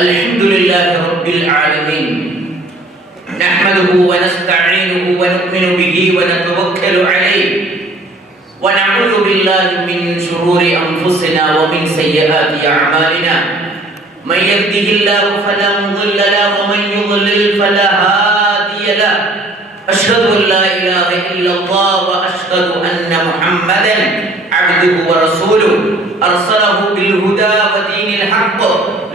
الحمد لله رب العالمين. نحمده ونستعينه ونؤمن به ونتوكل عليه. ونعوذ بالله من شرور أنفسنا ومن سيئات أعمالنا. من يهده الله فلا مضل له ومن يضلل فلا هادي له. أشهد أن لا إله إلا الله وأشهد أن محمدا عبده ورسوله. ودين الحق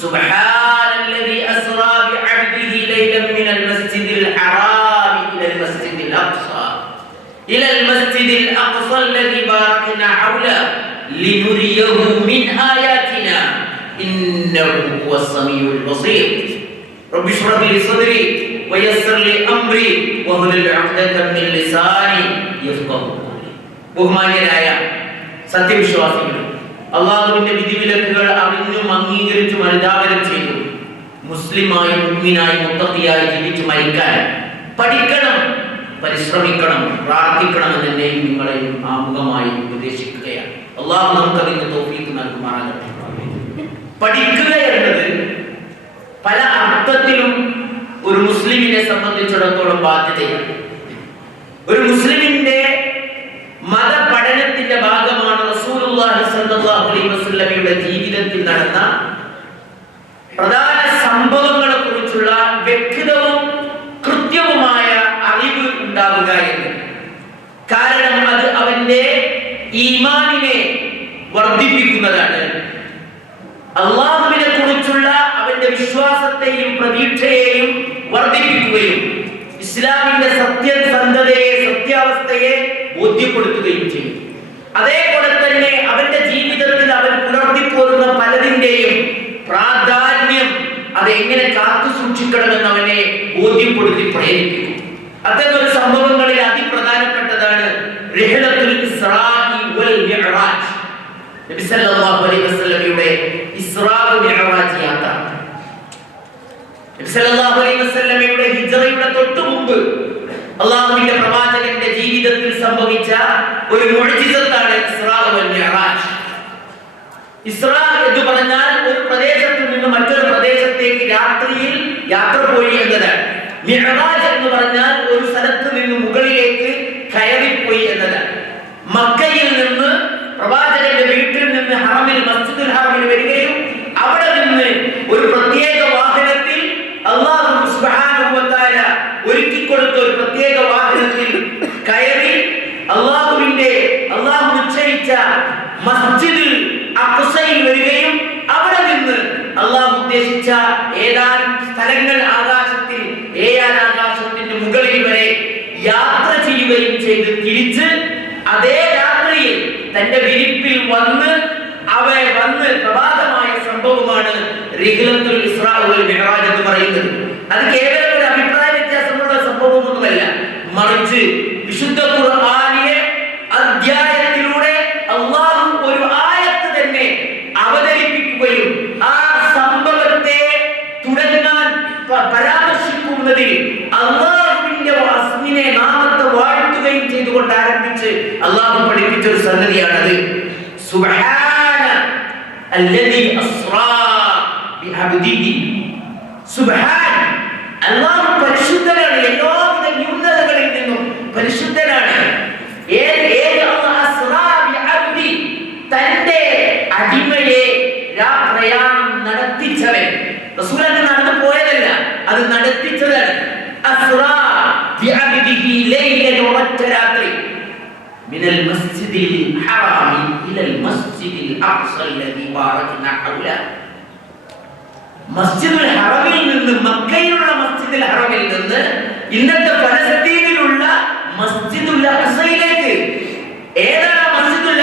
سبحان الذي أسرى بعبده ليلا من المسجد الحرام إلى المسجد الأقصى إلى المسجد الأقصى الذي باركنا حوله لنريه من آياتنا إنه هو السميع البصير رب اشرح لي صدري ويسر لي أمري واحلل عقدة من لساني يفقه قولي ബഹുമാന്യരായ സത്യവിശ്വാസികൾ അള്ളാഹുവിന്റെ വിധിവിലക്കുകൾ അറിഞ്ഞും അംഗീകരിച്ചും അനുദാപനം ചെയ്തു. മുസ്ലിമായി മുഗ്മിനായി മുത്തത്തിയായി ജീവിച്ചു മരിക്കാൻ പഠിക്കണം പരിശ്രമിക്കണം പ്രാർത്ഥിക്കണമെന്ന് എന്നെയും നിങ്ങളെയും ആമുഖമായി ഉപദേശിക്കുകയാണ്. അള്ളാഹു നമുക്ക് അതിന് തോഫീക്ക് നൽകുമാറാകട്ടെ. പഠിക്കുക എന്നത് പല അർത്ഥത്തിലും ഒരു മുസ്ലിമിനെ സംബന്ധിച്ചിടത്തോളം ബാധ്യതയാണ്. ഒരു മുസ്ലിമിന്റെ മതപഠനത്തിന്റെ ഭാഗമാണ് റസൂലുള്ളാഹി അലൈഹി വസല്ലമയുടെ ജീവിതത്തിൽ നടന്ന പ്രധാന സംഭവങ്ങളെ കുറിച്ചുള്ള വ്യക്തിതവും കൃത്യവുമായ അറിവ് ഉണ്ടാവുക എന്ന്. കാരണം അത് അവന്റെ ഈമാനിനെ വർദ്ധിപ്പിക്കുന്നതാണ്. അള്ളാഹുവിനെ കുറിച്ചുള്ള അവന്റെ വിശ്വാസത്തെയും പ്രതീക്ഷയെയും വർദ്ധിപ്പിക്കുകയും ഇസ്ലാമിന്റെ സത്യസന്ധതയെ സത്യാവസ്ഥയെ ബോധ്യപ്പെടുത്തുകയും ചെയ്യും അതേപോലെ തന്നെ അവന്റെ ജീവിതത്തിൽ അവൻ പുലർത്തിപ്പോരുന്ന പലതിന്റെയും പ്രാധാന്യം അതെങ്ങനെ കാത്തു സൂക്ഷിക്കണമെന്ന് അവനെ ബോധ്യപ്പെടുത്തി പ്രേരിപ്പിക്കും അത്തരം സംഭവങ്ങളിൽ അതിപ്രധാനപ്പെട്ടതാണ് നബി സല്ലല്ലാഹു അലൈഹി വസല്ലമയുടെ യാത്ര. നബി സല്ലല്ലാഹു അലൈഹി വസല്ലമയുടെ ഹിജ്റയുടെ തൊട്ടു മുമ്പ് അള്ളാഹുവിന്റെ പ്രവാചകന്റെ ജീവിതത്തിൽ സംഭവിച്ച ഒരു മിഅ്റാജ്. ഇസ്രാ എന്ന് പറഞ്ഞാൽ ഒരു പ്രദേശത്ത് നിന്ന് മറ്റൊരു പ്രദേശത്തേക്ക് രാത്രിയിൽ യാത്ര പോയി എന്നതാണ്. മിഹറാജ് എന്ന് പറഞ്ഞാൽ ഒരു സ്ഥലത്ത് നിന്ന് മുകളിലേക്ക് കയറിപ്പോയി എന്നതാണ്. മക്കയിൽ നിന്ന് പ്രവാചകന്റെ വീട്ടിൽ നിന്ന് ഹറമിൽ മസ്ജിദുൽ ഹറമിൽ വരികയും അവിടെ നിന്ന് ഒരു പ്രത്യേക വാഹനത്തിൽ അള്ളാഹു സുബ്ഹാനഹു വ തആല ഒരുക്കി കൊടുത്ത ഒരു പ്രത്യേക വാഹനത്തിൽ കയറി അള്ളാഹുവിന്റെ അള്ളാഹു നിശ്ചയിച്ച മസ്ജിദിൽ അക്സയിൽ വരികയും അവിടെ നിന്ന് അള്ളാഹു ഉദ്ദേശിച്ച ഏതാനും സ്ഥലങ്ങൾ ആകാശത്തിൽ ഏഴാൻ ആകാശത്തിന്റെ മുകളിൽ വരെ യാത്ര ചെയ്യുകയും ചെയ്ത് തിരിച്ച് അതേ രാത്രിയിൽ തന്റെ വിരിപ്പിൽ വന്ന് അവ വന്ന് പ്രഭാതമായ സംഭവമാണ് റിഹ്ലത്തുൽ എന്ന് പറയുന്നത്. അത് കേവലം ഒരു അഭിപ്രായ വ്യത്യാസമുള്ള സംഭവമൊന്നുമല്ല. മറിച്ച് വിശുദ്ധ ഖുർആനിലെ അധ്യായത്തിലൂടെ അള്ളാഹു ഒരു ആയത്ത് തന്നെ അവതരിപ്പിക്കുകയും ആ സംഭവത്തെ തുടങ്ങാൻ പ- പരാമർശിക്കുന്നതിൽ അള്ളാഹുവിന്റെ അസ്മിനെ നാമത്തെ വാഴ്ത്തുകയും ചെയ്തുകൊണ്ട് ആരംഭിച്ച് അള്ളാഹു പഠിപ്പിച്ച ഒരു സംഗതിയാണത്. സുബ്ഹാന അസ്റാ അല്ലാഹു പരിശുദ്ധനാണ്. എല്ലാവിധ ന്യൂനതകളിൽ നിന്നും പരിശുദ്ധനാണ് മസ്ജിദിൽ ഹറമിൽ നിന്ന് മക്കയിലുള്ള മസ്ജിദുൽ ഹറമിൽ നിന്ന് ഇന്നത്തെ മസ്ജിദുൽ ഏതാണ് മസ്ജിദുൽ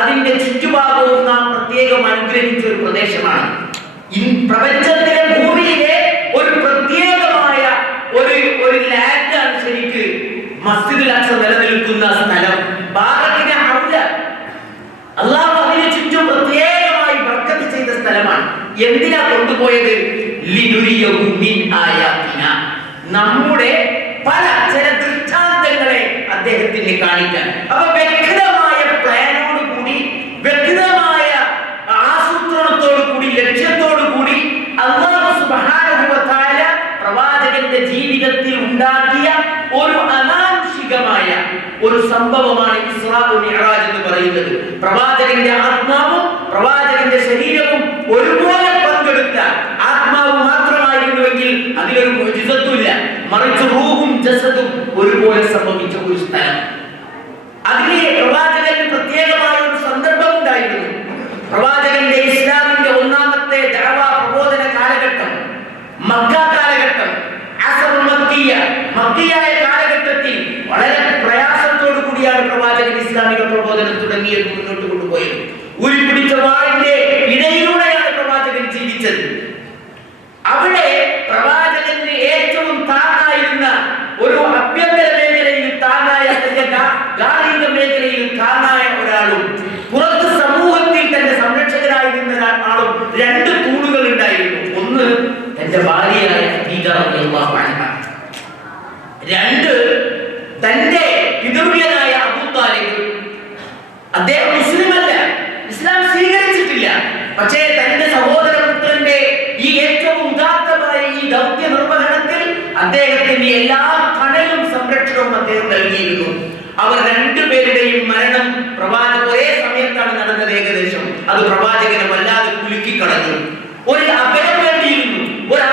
അതിന്റെ ചുറ്റുഭാഗവും നാം പ്രത്യേകം അനുഗ്രഹിച്ച ഒരു പ്രദേശമാണ്. പ്രപഞ്ചത്തിലെ ഭൂമിയിലെ ഒരു പ്രത്യേകമായ ഒരു ഒരു ലാൻഡാണ് ശരിക്ക് മസ്ജിദുൽ അഖ്സ നിലനിൽക്കുന്ന സ്ഥലം. ബാറക്കിനെ ഹൗല അള്ളാഹു അതിന് ചുറ്റും പ്രത്യേകമായി ബർക്കത്ത് ചെയ്ത സ്ഥലമാണ്. എന്തിനാ കൊണ്ടുപോയത്? നമ്മുടെ പല ചില ദൃഷ്ടാന്തങ്ങളെ അദ്ദേഹത്തിന് കാണിക്കാൻ. അപ്പൊ വ്യക്തമായ പ്ലാനോട് കൂടി വ്യക്തമായ ആസൂത്രണത്തോടു കൂടി ലക്ഷ്യത്തോടു കൂടി അള്ളാഹു തആല പ്രവാചകന്റെ ജീവിതത്തിൽ ഉണ്ടാക്കിയ ഒരു അനാംശികമായ ഒരു സംഭവമാണ് മിഅ്റാജ് എന്ന് പറയുന്നത്. പ്രവാചകന്റെ ആത്മാവും പ്രവാചകന്റെ ശരീരവും ഒരുപോലെ പങ്കെടുത്ത ആത്മാവ് മാത്രമായിരുന്നുവെങ്കിൽ അതിലൊരു മുജിസത്തുമില്ല. മറിച്ച് റൂഹും ജസദും ഒരുപോലെ സംഭവിച്ച ഒരു സ്ഥലം. അതിലെ പ്രവാചകന് പ്രത്യേകമായ ഒരു സന്ദർഭം ഉണ്ടായിരുന്നു. പ്രവാചകന്റെ ഇസ്ലാമിന്റെ ഒന്നാമത്തെ ദഅവ പ്രബോധന കാലഘട്ടം മക്ക കാലഘട്ടം മക്കിയ മക്കിയ പ്രബോധനം തുടങ്ങിയത് മുന്നോട്ട് കൊണ്ടുപോയത് ഉരുപിടിച്ച വാളിന്റെ ഇടയിലൂടെയാണ് പ്രവാചകൻ ജീവിച്ചത് അവിടെ പ്രവാചകന് ഏറ്റവും താങ്ങായിരുന്ന ഒരു അഭ്യന്തര മേഖലയിൽ താങ്ങായ തന്റെ ഗാ- ഗാർഹിക മേഖലയിൽ താങ്ങായ ഒരാളും പുറത്ത് സമൂഹത്തിൽ തന്റെ സംരക്ഷകരായി നിന്ന ഒരാ- ആളും രണ്ട് തൂണുകൾ ഉണ്ടായിരുന്നു ഒന്ന് തന്റെ ഭാര്യയായ ഖദീജ റളിയല്ലാഹു അൻഹ രണ്ട് തന്റെ പിതൃവ്യനായ അബൂ താലിബ് അദ്ദേഹം മുസ്ലിമല്ല ഇസ്ലാം സ്വീകരിച്ചിട്ടില്ല പക്ഷേ തന്റെ സഹോദരപുത്രന്റെ ഈ ഏറ്റവും ഉദാത്തമായ ഈ ദൗത്യ നിർവഹണത്തിൽ അദ്ദേഹത്തിന്റെ എല്ലാ കണലും അദ്ദേഹം നൽകിയിരുന്നു അവർ രണ്ടുപേരുടെയും മരണം പ്രവാചക ഒരേ സമയത്താണ് നടന്നത് ഏകദേശം. അത് പ്രവാചകനെ വല്ലാതെ കുലുക്കി കളഞ്ഞു ഒരു അഭയം വേണ്ടിയിരുന്നു ഒരു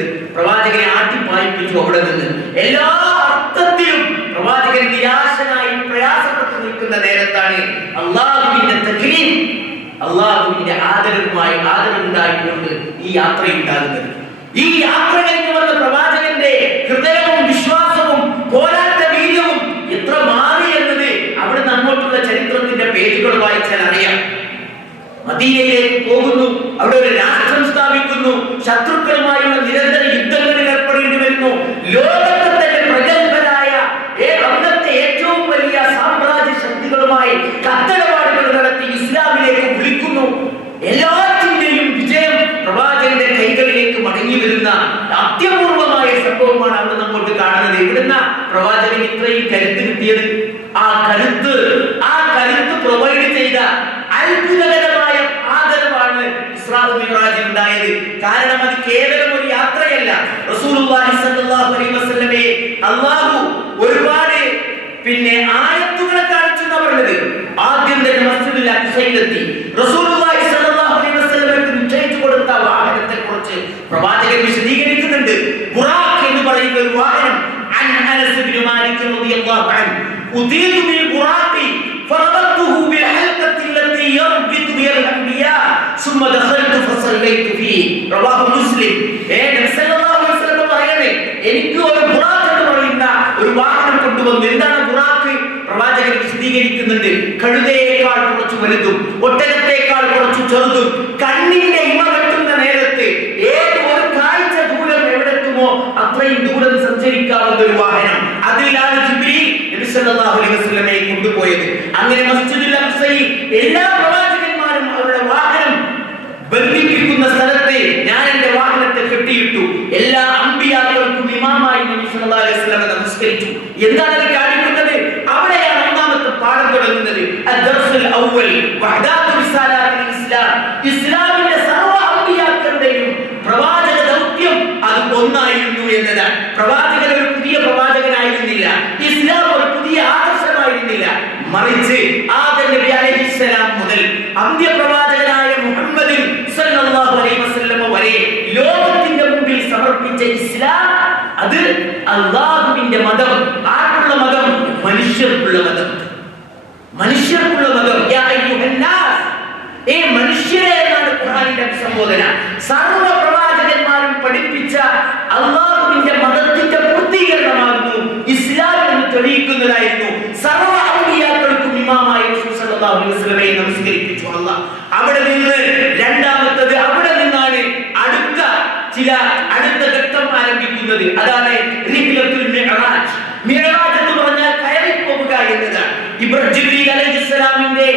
പ്രതികരിച്ചത് പ്രവാചകനെ ആട്ടിപ്പായിപ്പിച്ചു അവിടെ നിന്ന്. എല്ലാ അർത്ഥത്തിലും പ്രവാചകൻ നിരാശനായി പ്രയാസപ്പെട്ടു നിൽക്കുന്ന നേരത്താണ് അള്ളാഹുവിന്റെ തക്ലീം അള്ളാഹുവിന്റെ ആദരവുമായി ആദരവുണ്ടായിക്കൊണ്ട് ഈ യാത്ര ഉണ്ടാകുന്നത് ഈ യാത്ര കഴിഞ്ഞു വന്ന പ്രവാചകന്റെ ഹൃദയവും വിശ്വാസവും പോരാട്ട വീര്യവും എത്ര മാറി എന്നത് അവിടെ അങ്ങോട്ടുള്ള ചരിത്രത്തിന്റെ പേജുകൾ വായിച്ചാൽ അറിയാം. മദീനയിലേക്ക് പോകുന്നു. അവിടെ ഒരു രാഷ്ട്രം സ്ഥാപിക്കുന്നു. ശത്രുക്കളുമായുള്ള നിരന്തര യുദ്ധങ്ങളിൽ ഏർപ്പെടേണ്ടി വരുന്നു. ലോകത്തെ തന്നെ പ്രഗത്ഭരായ അന്നത്തെ ഏറ്റവും വലിയ സാമ്രാജ്യ ശക്തികളുമായി കത്തലപാടുകൾ നടത്തി ഇസ്ലാമിലേക്ക് വിളിക്കുന്നു. എല്ലാത്തിന്റെയും വിജയം പ്രവാചകന്റെ കൈകളിലേക്ക് മടങ്ങി വരുന്ന അത്യപൂർവമായ സംഭവമാണ് അവിടെ നമ്മൾ കാണുന്നത്. ഇവിടുന്ന പ്രവാചകൻ ഇത്രയും കരുത്ത് കിട്ടിയത്? ആ കരുത്ത് ആ കരുത്ത് പ്രൊവൈഡ് ചെയ്ത അത്ഭുതകരമായ ആദരവാണ് ഇസ്രാ മിറാജിൽ ഉണ്ടായത് കാരണം അത് കേവലം ഒരു യാത്രയല്ല റസൂലുള്ളാഹി സ്വല്ലല്ലാഹു അലൈഹി വസല്ലമയെ അല്ലാഹു ഒരുപാട് പിന്നെ ആയത്തുകളെ കാണിച്ചു എന്നാ പറഞ്ഞത് ആദ്യം തന്നെ മസ്ജിദുൽ അക്സയിലെത്തി റസൂലുള്ളാഹി സ്വല്ലല്ലാഹു അലൈഹി വസല്ലമയ്ക്ക് നിശ്ചയിച്ചു കൊടുത്ത വാഹനത്തെ കുറിച്ച് പ്രവാചകൻ വിശദീകരിക്കുന്നുണ്ട് ബുറാഖ് എന്ന് പറയുന്ന ഒരു വാഹനം അൻ അനസ് ഇബ്നു മാലിക് റളിയല്ലാഹു അൻഹു ഉതീതു ബിൽ ബുറാഖി فربطته بالحلقة التي يربط بها الأنبياء ثم دخلت فصليت فيه رواه مسلم ഏ നബി സല്ലല്ലാഹു അലൈഹി വസല്ലം പറയണേ എനിക്ക് ഒരു ബുറാഖ് എന്ന് പറയുന്ന ഒരു വാഹനം കൊണ്ടുവന്നു എന്താണ് ബുറാഖ് പ്രവാചകൻ വിശദീകരിക്കുന്നുണ്ട് കഴുതയേക്കാൾ കുറച്ച് വലുതും ഒട്ടകത്തേക്കാൾ കുറച്ച് ചെറുതും കണ്ണിന്റെ അത്രയും ദൂരം സഞ്ചരിക്കാവുന്ന ഒരു വാഹനം അതിലാണ് ജിബ്രീൽ നബി സല്ലല്ലാഹു അലൈഹി വസല്ലമയെ കൊണ്ടുപോയത്. അങ്ങനെ മസ്ജിദുൽ അക്സയിൽ എല്ലാ പ്രവാചകന്മാരും അവരുടെ വാഹനം ബന്ധിപ്പിക്കുന്ന സ്ഥലത്തെ ഞാൻ എന്റെ വാഹനത്തെ കെട്ടിയിട്ടു. എല്ലാ അമ്പിയാക്കൾക്കും ഇമാമായി നബി സല്ലല്ലാഹു അലൈഹി വസല്ലം നമസ്കരിച്ചു. എന്താണ് ഇത് കാണിക്കുന്നത്? അവിടെയാണ് ഒന്നാമത്തെ പാഠം തുടങ്ങുന്നത്. അദ്ദർസുൽ അവ്വൽ വഹദാത്തു റിസാലാത്തിൽ അന്ത്യപ്രവാചകനായ മുഹമ്മദിൻ വരെ ലോകത്തിന്റെ മുമ്പിൽ സമർപ്പിച്ച ഇസ്ലാം അത് അള്ളാഹുവിന്റെ മതം. ആർക്കുള്ള മതം? മനുഷ്യർക്കുള്ള മതം. മനുഷ്യർക്കുള്ള മതം. ഏ മനുഷ്യരെ എന്നാണ് ഖുർആനിന്റെ സംബോധന. സർവ പ്രവാചകന്മാരും പഠിപ്പിച്ച അള്ളാഹുവിന്റെ മതത്തിന്റെ പൂർത്തീകരണമാകുന്നു. ഇസ്ലാം എന്ന് തെളിയിക്കുന്നതായിരുന്നു. സർവ അലൈഹി നമസ്കരിപ്പിച്ചു അല്ല അവിടെ നിന്ന് രണ്ടാമത്തത് അവിടെ നിന്നാണ് അടുത്ത ചില അടുത്ത ഘട്ടം ആരംഭിക്കുന്നത്. അതാണ് മിഅ്റാജ് എന്ന് പറഞ്ഞാൽ കയറി പോകുക എന്നതാണ്. ഇബ്രാഹിം ജിബ്രീൽ അലൈഹിസ്സലാമിന്റെ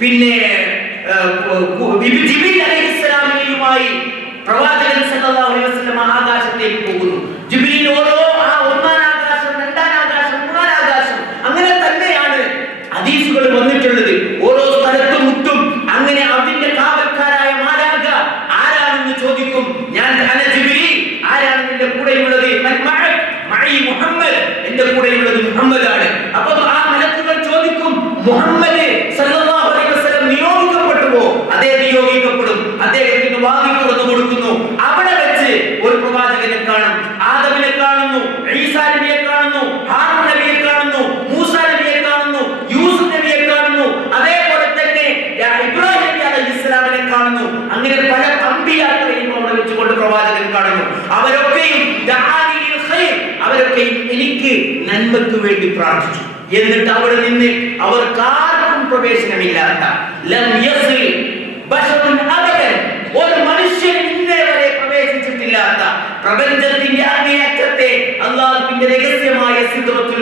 പിന്നെ ആ, അലൈഹി കു- പ്രവാചകൻ സല്ലല്ലാഹു അലൈഹി വസല്ലം ആകാശത്തേക്ക് പോകുന്നു. வந்திருக்கிறது ஒரு നന്മയ്ക്ക് വേണ്ടി പ്രാർത്ഥിച്ചു. എന്നിട്ട് അവിടെ നിന്ന് അവർക്കാർക്കും പ്രവേശനമില്ലാത്ത ഒരു മനുഷ്യൻ ഇന്നേ വരെ പ്രവേശിച്ചിട്ടില്ലാത്ത പ്രപഞ്ചത്തിന്റെ അങ്ങേയറ്റത്തെ അള്ളാഹുവിന്റെ രഹസ്യമായ സിദ്ധത്തിൽ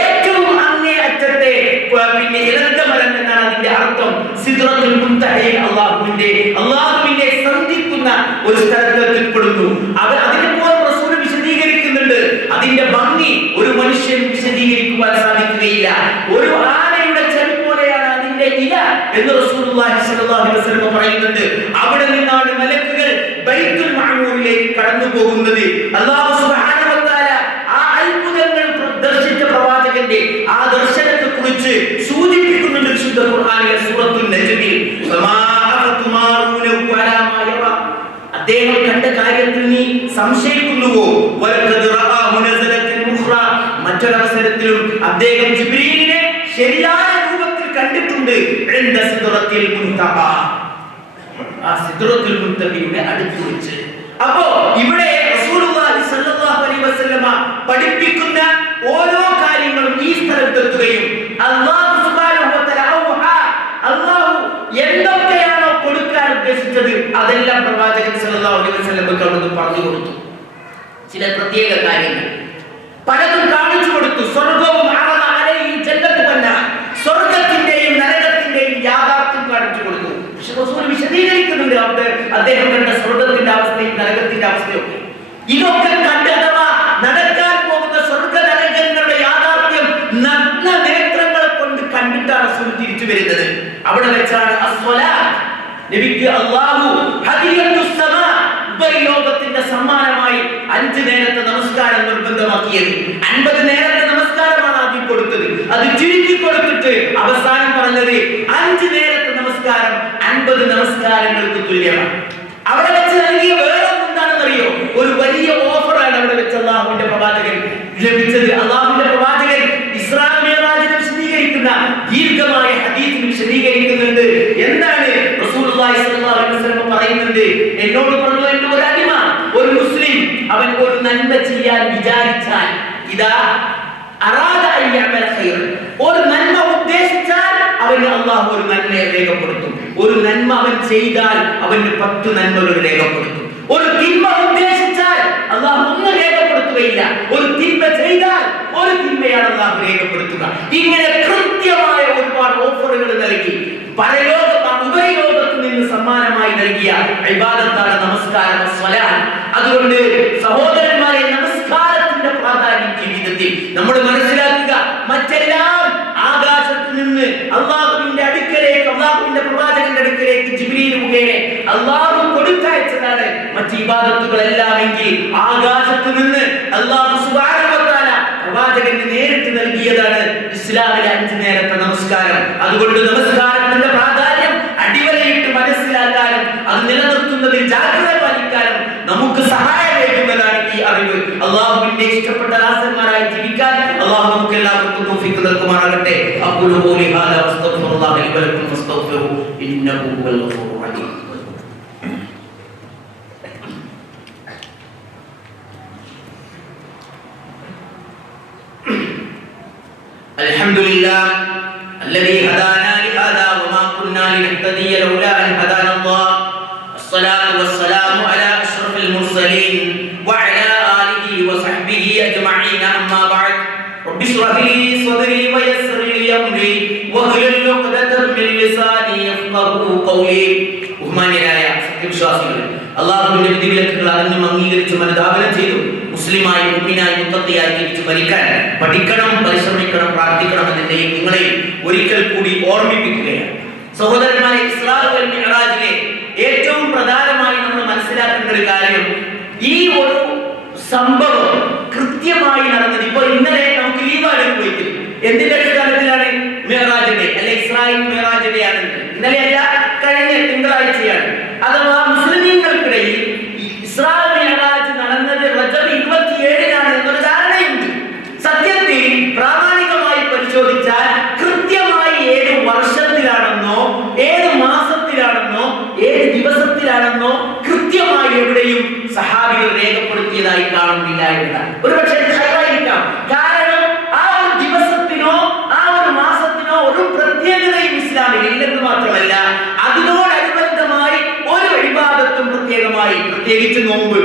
ഏറ്റവും അങ്ങേയറ്റത്തെ ആ, പിന്നെ ഇലന്തമരം എന്നാണ് അതിന്റെ അർത്ഥം. സിദ്ധത്തിൽ മുൻതഹയിൽ അള്ളാഹുവിന്റെ അള്ളാഹുവിന്റെ സന്ധിക്കുന്ന ഒരു സ്ഥലത്ത് അവർ അത് അതിനിപ്പോൾ റസൂൽ വിശദീകരിക്കുന്നുണ്ട് അതിന്റെ ഭംഗി ഒരു മനുഷ്യൻ വിശദീകരിക്കുവാൻ സാധിക്കുകയില്ല ഒരു ആനയുടെ ചെവി പോലെയാണ് അതിന്റെ ഇല എന്ന് റസൂലുള്ളാഹി സ്വല്ലല്ലാഹു അലൈഹി വസല്ലം പറയുന്നുണ്ട് അവിടെ നിന്നാണ് മലക്കുകൾ ബൈത്തുൽ മഅമൂരിലേക്ക് കടന്നു പോകുന്നത് അല്ലാഹു സുബ്ഹാനഹു വതആല ആ പ്രവാചകന്റെ ആ ദർശനത്തെ കുറിച്ച് ഖുർആനിലെ സൂറത്തുൽ അലാ മാ യറ. അദ്ദേഹം കണ്ട കാര്യത്തിൽ മറ്റൊരവസരത്തിലും അദ്ദേഹം ജിബ്രീലിനെ ശരിയായ കണ്ടിട്ടുണ്ട്. ആ സിദ്രത്തിൽ അടുത്ത് വെച്ച് അപ്പോ ഇവിടെ പഠിപ്പിക്കുന്ന ഓരോ കാര്യങ്ങളും ഈ സ്ഥലത്തെത്തുകയും അല്ലാഹു എന്തൊക്കെയാണോ കൊടുക്കാൻ ഉദ്ദേശിച്ചത് അതെല്ലാം പ്രവാചകൻ സല്ലല്ലാഹു പറഞ്ഞു കൊടുത്തു. ചില പ്രത്യേക കാര്യങ്ങൾ. പലതും കാണിച്ചു കൊടുത്തു. സ്വർഗവും അറള വിശദീകരിക്കുന്നുണ്ട് അവിടെ. അദ്ദേഹം കണ്ട സ്വർഗത്തിന്റെ അവസ്ഥയും നരകത്തിന്റെ അവസ്ഥയും ഇതൊക്കെ കണ്ട് അഥവാ നടക്കാൻ പോകുന്ന സ്വർഗ നരകങ്ങളുടെ യാഥാർത്ഥ്യം നഗ്ന നേത്രങ്ങളെ കൊണ്ട് കണ്ടിട്ടാണ് റസൂൽ തിരിച്ചു വരുന്നത്. അവിടെ വെച്ചാണ് നബിക്ക് സമാ ഉപരിലോകത്തിന്റെ സമ്മാനമായി അഞ്ച് നേരത്തെ നമസ്കാരം നിർബന്ധമാക്കിയത്. അൻപത് നേരത്തെ നമസ്കാരമാണ് ആദ്യം കൊടുത്തത്. അത് ചുരുക്കി കൊടുത്തിട്ട് അവസാനം പറഞ്ഞത് അഞ്ച് നേരത്തെ നമസ്കാരം അൻപത് നമസ്കാരങ്ങൾക്ക് തുല്യമാണ്. അവിടെ വെച്ച് നൽകിയ വേറെ എന്താണെന്നറിയോ? ഒരു വലിയ ഓഫറാണ് അവിടെ വെച്ച് അള്ളാഹുവിന്റെ പ്രവാചകൻ ലഭിച്ചത്. അള്ളാഹുവിന്റെ പ്രവാചകൻ ഇസ്രായേൽ മേറാജിനെ വിശദീകരിക്കുന്ന ദീർഘമായ ഹദീസിൽ വിശദീകരിക്കുന്നുണ്ട്. എന്താണ് പറയുന്നുണ്ട് എന്നോട് പറഞ്ഞു എന്റെ ഒരു അടിമ ഒരു മുസ്ലിം അവൻ ഒരു നന്മ ചെയ്യാൻ വിചാരിച്ചാൽ ഇതാ ഖൈറൻ. ഒരു നന്മ ഉദ്ദേശിച്ചാൽ അവൻ അള്ളാഹു ഒരു നന്മയെ രേഖപ്പെടുത്തും. ഒരു നന്മ അവൻ ചെയ്താൽ അവന് പത്ത് നന്മകൾ രേഖപ്പെടുത്തും. ഒരു തിന്മ ഉദ്ദേശിച്ചാൽ അള്ളാഹു ഒന്നും രേഖപ്പെടുത്തുകയില്ല. ഒരു തിന്മ ചെയ്താൽ ഒരു തിന്മയാണ് അള്ളാഹു രേഖപ്പെടുത്തുക. ഇങ്ങനെ കൃത്യമായ ഒരുപാട് ഓഫറുകൾ നൽകി. പരലോക ഉപരിലോകത്ത് നിന്ന് സമ്മാനമായി നൽകിയ ഇബാദത്താണ് നമസ്കാരം അതുകൊണ്ട് സഹോദരന്മാരെ നമസ്കാരത്തിന്റെ പ്രാധാന്യം ജീവിതത്തിൽ. നമ്മൾ മനസ്സിലാക്കുക മറ്റെല്ലാം ആകാശത്ത് നിന്ന് അള്ളാഹുവിന്റെ അടുക്കലേക്ക് അള്ളാഹുവിന്റെ പ്രവാചകന്റെ അടുക്കലേക്ക് ജിബ്രീൽ മുഖേന അള്ളാഹു കൊടുത്തയച്ചതാണ് മറ്റ് ഇബാദത്തുകളെല്ലാം എങ്കിൽ ആകാശത്ത് നിന്ന് അള്ളാഹു തആല പ്രവാചകന് നേരിട്ട് നൽകിയതാണ് ഇസ്ലാമിലെ അഞ്ചു നേരത്തെ നമസ്കാരം. അതുകൊണ്ട് നമസ്കാരത്തിന്റെ പ്രാധാന്യം അടിവരയിട്ട് മനസ്സിലാക്കാനും അത് നിലനിർത്തുന്നതിൽ ജാഗ്രത പാലിക്കാനും നമുക്ക് സഹായമേകുന്നതാണ് ഈ അറിവ്. അള്ളാഹുവിന്റെ ഇഷ്ടപ്പെട്ട ദാസന്മാരായി ജീവിക്കാൻ അള്ളാഹു നമുക്ക് എല്ലാവർക്കും തോഫിക്ക് നൽകുമാറാകട്ടെ. ഖൗലി ഹാദാ വസ്തഗ്ഫിറുല്ലാഹ വലക്കും ഫസ്തഗ്ഫിറു ഇന്നഹു ഹുവൽ ഗഫൂറുർ الحمد لله الذي هدانا لهذا وما كنا لنهتدي لولا ان هدانا الله الصلاه والسلام على اشرف المرسلين وعلى اله وصحبه اجمعين اما بعد رب اشرح لي صدري ويسر لي امري واحلل عقدة من لساني يفقهوا قولي ബഹുമാന്യരായ സത്യവിശ്വാസികളെ അള്ളാഹുവിന്റെ വിധിവിലക്കുകൾ അറിഞ്ഞും അംഗീകരിച്ചും അനുധാപനം ചെയ്തു മുസ്ലിമായി മുമ്പിനായി മുത്തത്തിയായി തിരിച്ചു മരിക്കാൻ പഠിക്കണം പരിശ്രമിക്കണം പ്രാർത്ഥിക്കണം എന്നതിന്റെയും നിങ്ങളെ ഒരിക്കൽ കൂടി ഓർമ്മിപ്പിക്കുകയാണ്. സഹോദരന്മാരെ ഇസ്ലാമുൽ മിഹ്റാജിലെ ഏറ്റവും പ്രധാനമായി നമ്മൾ മനസ്സിലാക്കേണ്ട ഒരു കാര്യം ഈ ഒരു സംഭവം കൃത്യമായി നടന്നത് ഇപ്പൊ ഇന്നലെ നമുക്ക് ലീവാണ് പോയിട്ട് എന്തിന്റെ അടിസ്ഥാനത്തിലാണ് മെഹറാജിന്റെ അല്ലെ ഇസ്രായേൽ മെഹറാജിന്റെ ആണ് ഇന്നലെയല്ല കഴിഞ്ഞ തിങ്കളാഴ്ചയാണ് അഥവാ മുസ്ലിമീങ്ങൾക്കിടയിൽ ഈ ഇസ്രായേൽ മെഹറാജ് നടന്നത് റജബ് ഇരുപത്തിയേഴിനാണ് എന്നൊരു ധാരണയുണ്ട് സത്യത്തിൽ പ്രാമാണികമായി പരിശോധിച്ചാൽ കൃത്യമായി ഏത് വർഷത്തിലാണെന്നോ ഏത് മാസത്തിലാണെന്നോ ഏത് ദിവസത്തിലാണെന്നോ കൃത്യമായി എവിടെയും സഹാബികൾ രേഖപ്പെടുത്തിയതായി കാണുന്നില്ല എന്നതാണ് ഒരു ഖൈറായിരിക്കാം കാരണം ആ ഒരു ദിവസത്തിനോ ആ ഒരു മാസത്തിനോ ഒരു പ്രത്യേകതയും ഇസ്ലാമിൽ ഇല്ലെന്ന് മാത്രമല്ല അതിനോടനുബന്ധമായി ഒരു ഇബാദത്തും പ്രത്യേകമായി പ്രത്യേകിച്ച് നോമ്പ്.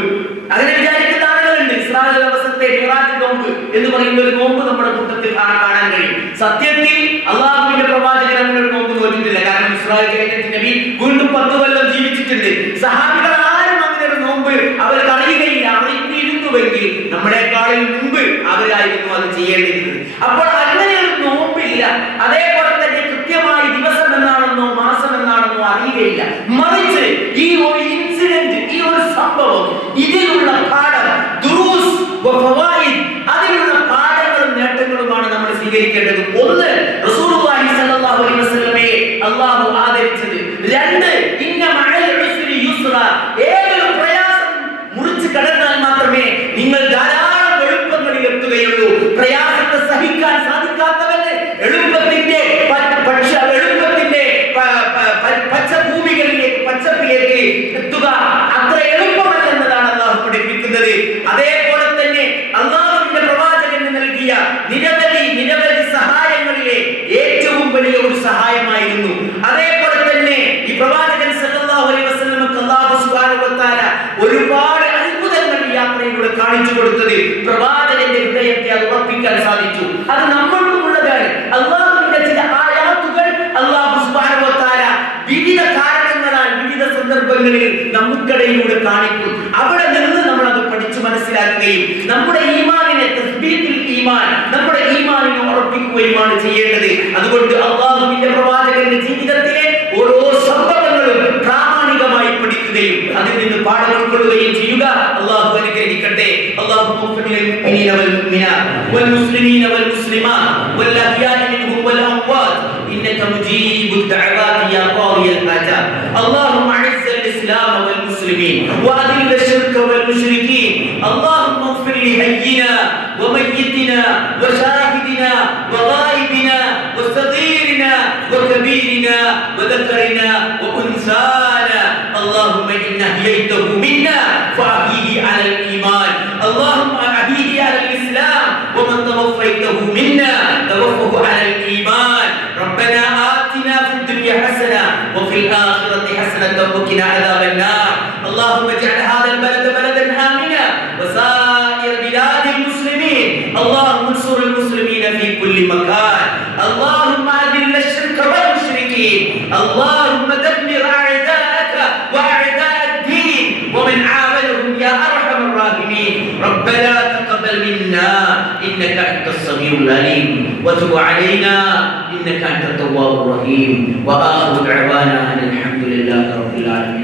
അങ്ങനെ വിചാരിക്കുന്ന ആളുകളുണ്ട്. ഇസ്രായേൽ ദിവസത്തെ മിറാജ് നോമ്പ് എന്ന് പറയുന്ന ഒരു നോമ്പ് നമ്മുടെ കൂട്ടത്തിൽ കാണാൻ കഴിയും. സത്യത്തിൽ അള്ളാഹുവിന്റെ പ്രവാചകൻ അങ്ങനെ ഒരു നോമ്പ് നോക്കിയിട്ടില്ല കാരണം ഇസ്രായേൽ നബി വീണ്ടും പത്ത് കൊല്ലം ജീവിച്ചിട്ടുണ്ട്. സഹാബികൾ ആരും അങ്ങനെ ഒരു നോമ്പ് അവർ അറിയുകയില്ല അറിഞ്ഞിരുന്നുവെങ്കിൽ നമ്മളെക്കാളിൽ മുമ്പ് അവരായിരുന്നു അത് ചെയ്യേണ്ടിയിരുന്നത്. അപ്പോൾ അങ്ങനെ ഒരു നോമ്പില്ല. അതേപോലെ തന്നെ കൃത്യമായി ദിവസം എന്നാണെന്നോ മാസം എന്നാണെന്നോ അറിയുകയില്ല. മറിച്ച് ഈ ഒരു ഇൻസിഡന്റ് ഈ ഒരു സംഭവം ഇതിലുള്ള പാഠം ഫവായിദ് അതിലുള്ള പാഠങ്ങളും നേട്ടങ്ങളുമാണ് നമ്മൾ സ്വീകരിക്കേണ്ടത്. ഒന്ന് റസൂലുള്ളാഹി സ്വല്ലല്ലാഹു അലൈഹി അല്ലാഹു പച്ചപ്പിലേക്ക് എത്തുക. അത്ര എളുപ്പമല്ലെന്നതാണ് അള്ളാഹു പഠിപ്പിക്കുന്നത്. അതേപോലെ തന്നെ അള്ളാഹുവിന്റെ പ്രവാചകന് നൽകിയ നിരവധി നിരവധി സഹായങ്ങളിലെ ഏറ്റവും വലിയ ഒരു സഹായമായിരുന്നു. അതേപോലെ തന്നെ ഈ പ്രവാചകൻ സല്ലല്ലാഹു അലൈഹി വസല്ലമക്ക് അല്ലാഹു സുബ്ഹാനഹു വ തആല ഒരുപാട് അത്ഭുതങ്ങൾ യാത്രയിലൂടെ കാണിച്ചു കൊടുത്തത്. പ്രവാചകന്റെ ഹൃദയത്തെ അത് ഉറപ്പിക്കാൻ സാധിച്ചു അത് നമ്മൾക്കും ഉള്ളതാണ് അള്ളാഹുവിന്റെ ചില ആയാത്തുകൾ അല്ലാഹു സുബ്ഹാനഹു വ തആല വിവിധ കാരണങ്ങളാൽ വിവിധ സന്ദർഭങ്ങളിൽ നമുക്കിടയിലൂടെ കാണിക്കും അവിടെ നിന്ന് നമ്മൾ അത് പഠിച്ചു മനസ്സിലാക്കുകയും നമ്മുടെ ഈമാനിനെ തസ്ബീത്തുൽ ഈമാൻ നമ്മുടെ ഈമാനിനെ ഉറപ്പിക്കുകയുമാണ് ചെയ്യേണ്ടത് അതുകൊണ്ട് അള്ളാഹുവിന്റെ പ്രവാചകന്റെ ജീവിതത്തിലെ ഓരോ സംഭവങ്ങളും പ്രാമാണികമായി പഠിക്കുകയും അതിൽ നിന്ന് പാഠം ഉൾക്കൊള്ളുകയും ചെയ്യുക അള്ളാഹു അനുഗ്രഹിക്കട്ടെ അള്ളാഹു للمؤمنين والمؤمنات والمسلمين والمسلمات والأحياء منهم والأموات إنك مجيب الدعوات يا قاضي الحاجات اللهم أعز الإسلام والمسلمين وأذل الشرك والمشركين. اللهم اغفر لحينا وميتنا وشاهدنا وغائبنا وصغيرنا وكبيرنا وذكرنا وأنثانا. اللهم إن أحييته منا فأحيه على الإيمان. اللهم أحيه على الإسلام. ومن توفيته منا توفه وقنا عذاب النار. اللهم اجعل هذا البلد بلدا آمنا. وسائر بلاد المسلمين. اللهم انصر المسلمين في كل مكان. اللهم أذل الشرك والمشركين. اللهم دمر أعداءك وأعداء الدين. ومن عاملهم يا أرحم الراحمين. ربنا تقبل منا. إنك أنت السميع العليم. وتب علينا. إنك أنت التواب الرحيم. وآخر دعوانا أن الحمد لله رب that